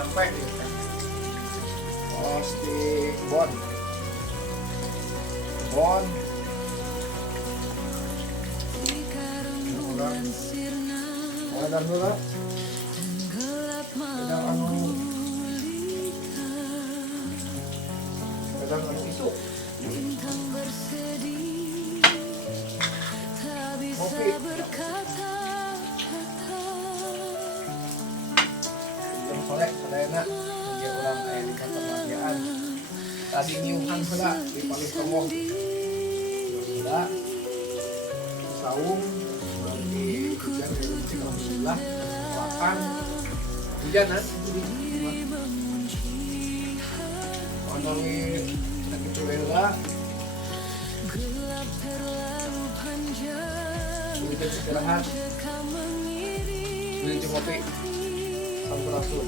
nyampe gitu. Posting bon dan dulu sedang anu isu kopi jam sore sadayana dia orang kayak di kantor kerjaan tadi nyiuhan heula di paling tombong heula saung di hujan alhamdulillah makan hujanan ngomongin sakit heula istirahat beli kopi sampurasun